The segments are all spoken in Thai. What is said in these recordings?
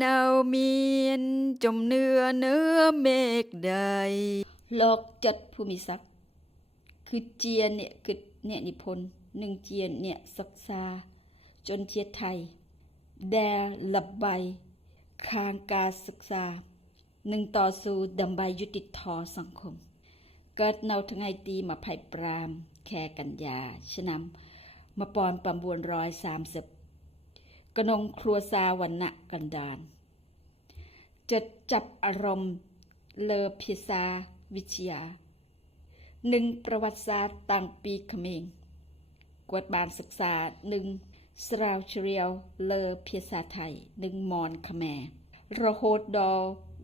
หนาวเมียนจมเนื้อเนื้อเมฆใดลอกจัดภูมิศักดิ์คือเจียนเนี่ยคือเนี่ยนิพนธ์หนึ่งเจียนเนี่ยศึกษา จนเจียไทย แดลับใบ คางกาศึกษาหนึ่งต่อสู้ดำใบยุติธรสังคม เกิดเนาทั้งไงตีมาภัยปราม แค่กันยาชนำมาปอนประมวลร้อยสามสิบ กนงครัวซาวันณะกันดานจะจับอารมณ์ เลอพิซาวิทยาหนึ่งประวัติศาสตร์ต่างปีขมรกวดบานศึกษาหนึ่งสราวเชรียวเลอเพิซาไทยหนึ่งมอนขแมรโหดดอ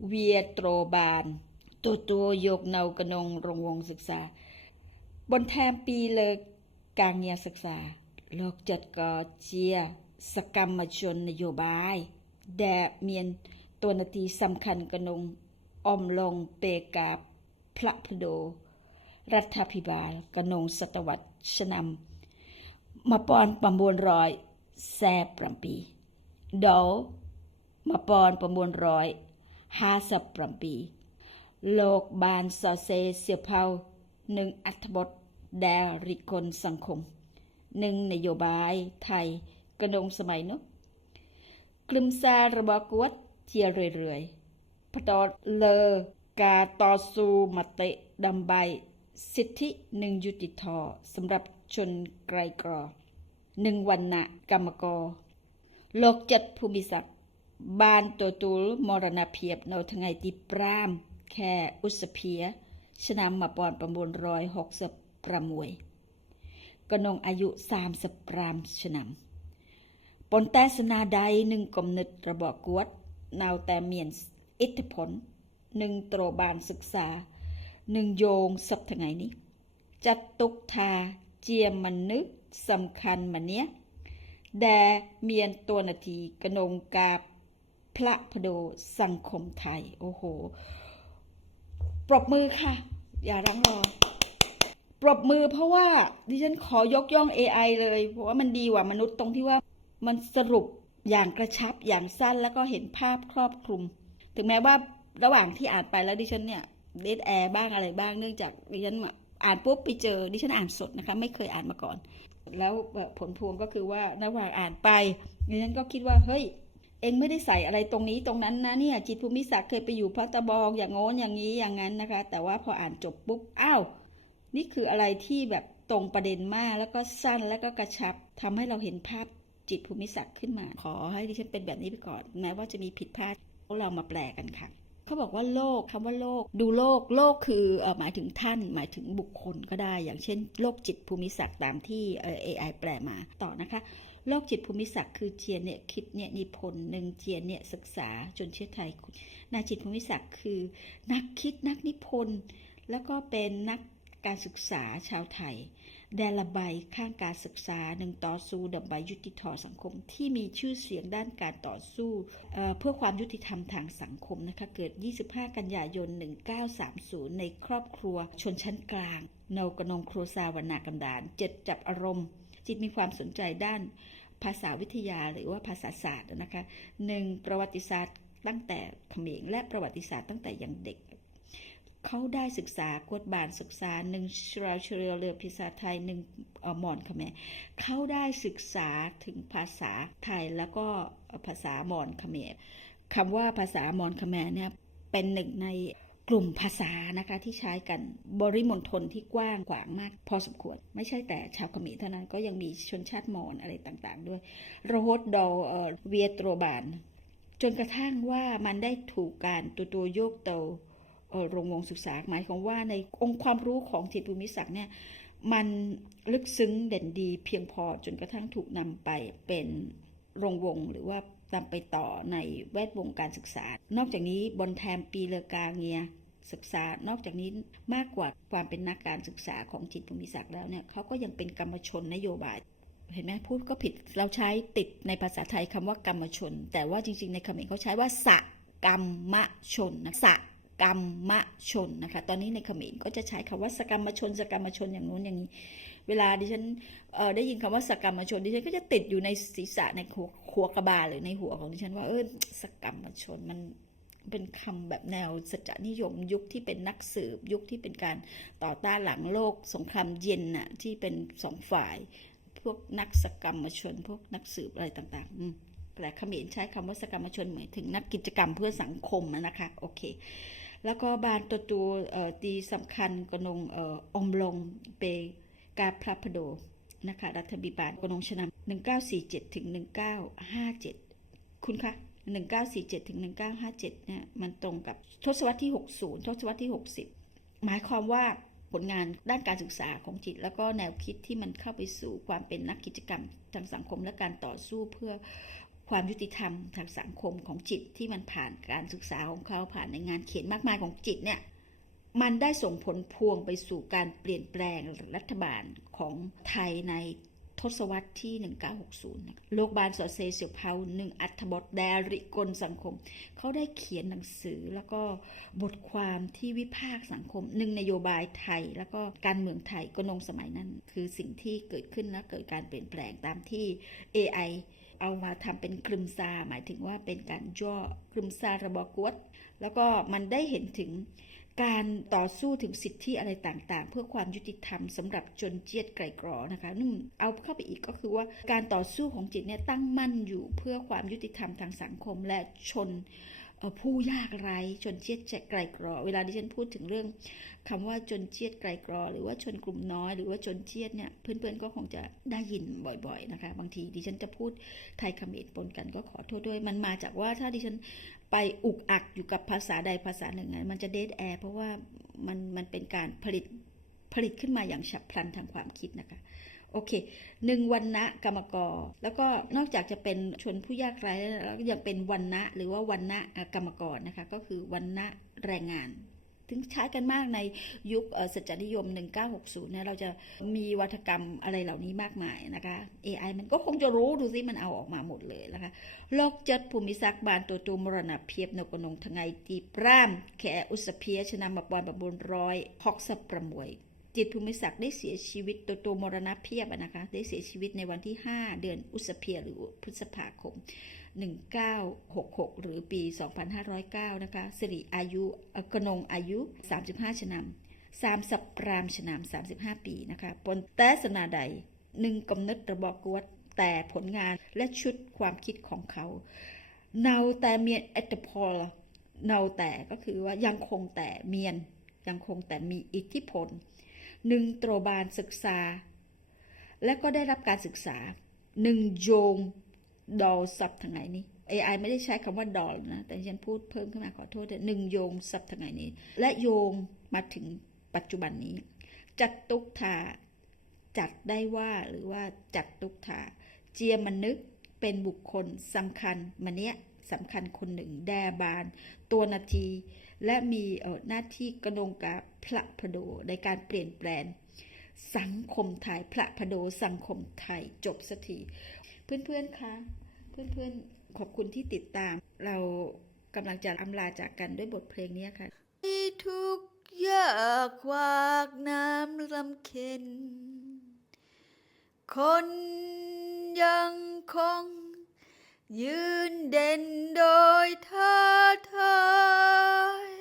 เวียโตรบานตัวตัวโยกเนากระนงรงวงศึกษา บนแทมปีเลอกางเงียศึกษาโลกจัดก่อเจีย สกรรมชนนโยบาย แดเมียนตัวนาทีสำคัญกระนงอมลงเปกาพระพโด รัฐพิบาลกระนงศตวรรษชนำมาปอนประมวลรอยแซบประปีดอมาปอนประมวลรอยห้าสิบประปี โลกบานสอเซเสียเผาหนึ่งอัธบทแดริคนสังคมหนึ่งนโยบายไทย กระนงสมัยเนุกลึมซาระบอกวดเจียเรื่อยๆพตอเลอกาตอสู้มติดำใบสิทธิหนึ่งยุติธรสำหรับชนไกรกรหนึ่งวันนะกรรมกรโลกจัดภูมิศักดิ์บานตัวตูลมรณเพียบเนาทงไงที่ปราม แค่อุสเพียชนำมาปอนประมวลร้อยหกสิบประมวยกนงอายุสามสิบปรามชนาใดหนึ่งกำนึดระ บอกกวดนาวแต่เมียนอิทธิพลหนึ่งโตรบานศึกษาหนึ่งโยงสับทั้งไงนี้จัดตุกทาเจียมมันนึกสำคัญมันเนี้ยแดเมียนตัวนาทีกนงกาพระพโดสังคมไทยโอ้โหปรบมือค่ะ อย่ารังรอปรบมือเพราะว่าดิฉันขอยกย่อง AI เลย เพราะว่ามันดีกว่ามนุษย์ตรงที่ว่า มันสรุปอย่างกระชับอย่างสั้นแล้วก็เห็นภาพครอบคลุม ถึงแม้ว่าระหว่างที่อ่านไปแล้วดิฉันเนี่ยเดทแอร์บ้างอะไรบ้างเนื่องจากดิฉันอ่านปุ๊บไปเจอดิฉันอ่านสดนะคะ ไม่เคยอ่านมาก่อน แล้วผลพวงก็คือว่าระหว่างอ่านไปดิฉันก็คิดว่าเฮ้ยเองไม่ได้ใส่อะไรตรงนี้ตรงนั้นนะเนี่ยจิตภูมิศักดิ์เคยไปอยู่พระตะบองอย่างโน้นอย่างนี้อย่างนั้นนะคะ แต่ว่าพออ่านจบปุ๊บอ้าวนี่คืออะไรที่แบบตรงประเด็นมากแล้วก็สั้นแล้วก็กระชับทำให้เราเห็นภาพ จิตภูมิศักดิ์ขึ้นมา ขอให้ดิฉันเป็นแบบนี้ไปก่อน แม้ว่าจะมีผิดพลาดเรามาแปลกันค่ะเขาบอกว่าโลกคำว่าโลก ดูโลกโลกคือหมายถึงท่าน หมายถึงบุคคลก็ได้ อย่างเช่น โลกจิตภูมิศักดิ์ตามที่เออ AI แปลมาต่อนะคะโลกจิตภูมิศักดิ์คือเจียนเนี่ยคิดเนี่ยนิพนธ์หนึ่งเจียนเนี่ยศึกษาจนเชื่อไทยนาจิตภูมิศักดิ์คือ นักคิดนักนิพนธ์แล้วก็เป็นนัก การศึกษาชาวไทย แดละใบข้างการศึกษาหนึ่งต่อสู้ดับใบยุติธรรมสังคม ที่มีชื่อเสียงด้านการต่อสู้เเพื่อความยุติธรรมทางสังคมนะคะเกิด 25 กันยายน 1930 ในครอบครัวชนชั้นกลางเนากนงครัวซาวรรณากำดานเจ็ดจับอารมณ์ จิตมีความสนใจด้านภาษาวิทยาหรือว่าภาษาศาสตร์นะคะหนึ่งประวัติศาสตร์ตั้งแต่เขมรและประวัติศาสตร์ตั้งแต่ยังเด็ก เขาได้ศึกษากวดบานศึกษาหนึ่งชราเชเรียเรือพิษาไทยหนึ่งอมอนขแมเขาได้ศึกษาถึงภาษาไทยแล้วก็ภาษามอนขแมคำว่าภาษามอนขแมเนี่ยเป็นหนึ่งในกลุ่มภาษานะคะที่ใช้กันบริมณฑลที่กว้างขวางมากพอสมควร ไม่ใช่แต่ชาวเขมรเท่านั้นก็ยังมีชนชาติมอญอะไรต่างๆ ด้วยโรฮดดอเวียโตรบาน จนกระทั่งว่ามันได้ถูกการตัวตัวโยกเตา โรงวงศึกษาหมายความว่าในองค์ความรู้ของจิตภูมิศักดิ์เนี่ยมันลึกซึ้งเด่นดีเพียงพอจนกระทั่งถูกนำไปเป็นโรงวงหรือว่านำไปต่อในแวดวงการศึกษา นอกจากนี้บนแทมปีเลกาเงียศึกษานอกจากนี้มากกว่าความเป็นนักการศึกษาของจิตภูมิศักดิ์แล้วเนี่ยเขาก็ยังเป็นกรรมชนนโยบาย เห็นไหมพูดก็ผิดเราใช้ติดในภาษาไทยคำว่ากรรมชน แต่ว่าจริง ๆ ในคำเขมรเขาใช้ว่าสะกรรมชนนะสะ กรรมชนนะคะ ตอนนี้ในเขมรก็จะใช้คำว่าสกรรมชน สกรรมชนอย่างนู้นอย่างนี้ เวลาดิฉันได้ยินคำว่าสกรรมชนดิฉันก็จะติดอยู่ในศีรษะในหัวหัวกระบาลหรือในหัวของดิฉันว่าเออสกรรมชนมันเป็นคำแบบแนวสัจนิยมยุคที่เป็นนักสืบยุคที่เป็นการต่อต้านหลังโลก สงครามเย็นน่ะที่เป็นสองฝ่าย พวกนักสกรรมชน พวกนักสืบอะไรต่างๆแต่เขมรใช้คำว่าสกรรมชนหมายถึงนักกิจกรรมเพื่อสังคมนะคะโอเค แล้วก็บานตัวตัวตีสำคัญกนงอมลงเปการพระพโดนะคะรัฐบิบาลกนงชนำ1947ถึง1957 คุณคะ1947ถึง1957เนี่ยมันตรงกับทศวรรษที่ 60 ทศวรรษที่ 60 หมายความว่าผลงานด้านการศึกษาของจิต แล้วก็แนวคิดที่มันเข้าไปสู่ความเป็นนักกิจกรรมทางสังคมและการต่อสู้เพื่อ ความยุติธรรมทางสังคมของจิตที่มันผ่านการศึกษาของเขาผ่านในงานเขียนมากมายของจิตเนี่ยมันได้ส่งผลพวงไปสู่การเปลี่ยนแปลงรัฐบาลของไทยในทศวรรษที่ 1960นะคะโลกบาลสอเซเสียวเผาหนึ่งอัธบทแดริกลสังคม เขาได้เขียนหนังสือแล้วก็บทความที่วิพากษ์สังคมหนึ่งนโยบายไทย แล้วก็การเมืองไทยก็นงสมัยนั้น คือสิ่งที่เกิดขึ้นและเกิดการเปลี่ยนแปลงตามที่ AI เอามาทำเป็นคลึมซา หมายถึงว่าเป็นการย่อคลึมซาระบอกวดแล้วก็มันได้เห็นถึงการต่อสู้ถึงสิทธิอะไรต่างๆ เพื่อความยุติธรรมสำหรับจนเจียดไกลกรอนะคะนุ่มเอาเข้าไปอีกก็คือว่าการต่อสู้ของจิตเนี่ยตั้งมั่นอยู่เพื่อความยุติธรรมทางสังคมและชน ผู้ยากไร้ชนเจียดไกรกรอ เวลาที่ฉันพูดถึงเรื่องคำว่าจนเจียดไกรกรอ หรือว่าชนกลุ่มน้อย หรือว่าชนเจียดเนี่ยเพื่อนๆก็คงจะได้ยินบ่อยๆนะคะ บางทีดิฉันจะพูดไทยเขมรปนกันก็ขอโทษด้วย มันมาจากว่าถ้าดิฉันไปอุกอักอยู่กับภาษาใดภาษาหนึ่งมันจะเดทแอร์เพราะว่ามันมันเป็นการผลิตผลิตขึ้นมาอย่างฉับพลันทางความคิดนะคะ โอเคหนึ่งวันนะกรรมกร แล้วก็นอกจากจะเป็นชนผู้ยากไร้แล้วก็ยังเป็นวันนะหรือว่าวันนะกรรมกรนะคะ ก็คือวันนะแรงงานถึงใช้กันมากในยุคเอ่อสัจจนิยม 1960เนี่ยเราจะมีวัฒกรรมอะไรเหล่านี้มากมายนะคะ AI มันก็คงจะรู้ดูสิมันเอาออกมาหมดเลยนะคะโลกจัดภูมิศักดิ์บานตัวตูมรณะเพียบนกนงทงไงตีปราม แขอุสเพียชนะมาปอนประบุญร้อยฮอกสับประมวย จิตภูมิศักดิ์ได้เสียชีวิตตัวตัวมรณะเพียบนะคะ ได้เสียชีวิตในวันที่ 5 เดือนอุสเพียหรือพฤษภาคม 1966 หรือปี 2509 นะคะสิริอายุอ่อกนงอายุ 35 ชนำสามสับปรามชนำ35 ปีนะคะปนแต่สนาใดหนึ่งกำเนิดระบอกกวดแต่ผลงานและชุดความคิดของเขาเนาแต่เมียนเอตพอลเนาแต่ก็คือว่ายังคงแต่เมียนยังคงแต่มีอิทธิพล หนึ่งโตรบาลศึกษา และก็ได้รับการศึกษาหนึ่งโยงดอลซับทางไหนนี้ AI ไม่ได้ใช้คำว่าดอลนะ แต่ฉันพูดเพิ่มขึ้นมาขอโทษหนึ่งโยงซับทางไหนนี้ และโยงมาถึงปัจจุบันนี้ จัดตุกทาจัดได้ว่าหรือว่าจัดตุกทาเจียมนึกเป็นบุคคลสำคัญมาเนี้ยสำคัญคนหนึ่ง แดบาน ตัวนาที และมีหน้าที่กระดงกาพระพโดในการเปลี่ยนแปลงสังคมไทยพระพโดสังคมไทยจบสักทีเพื่อนๆคะเพื่อนๆขอบคุณที่ติดตาม เรากำลังจะอำลาจากกันด้วยบทเพลงนี้ค่ะทุกยากวากน้ำลำเค็น คนยังคง ยืนเด่นโดยท่าทาย